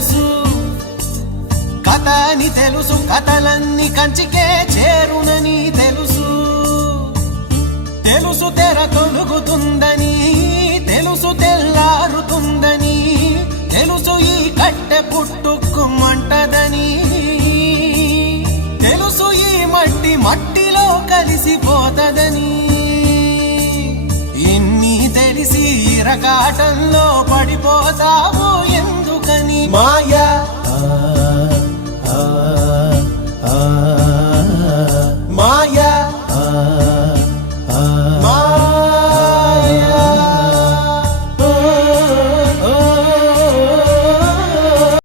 తెలుసు, కథ అని తెలుసు, కథలన్నీ కంచికే చేరునని తెలుసు. తెలుసు తెర తొలుగుతుందని, తెలుసు తెల్లారుతుందని, తెలుసు ఈ కట్టె పుట్టుకుమంటదని, తెలుసు ఈ మట్టి మట్టిలో కలిసిపోతదని. ఇన్ని తెలిసి ఇరకాటంలో పడిపోతావు ఎందుకని? మాయ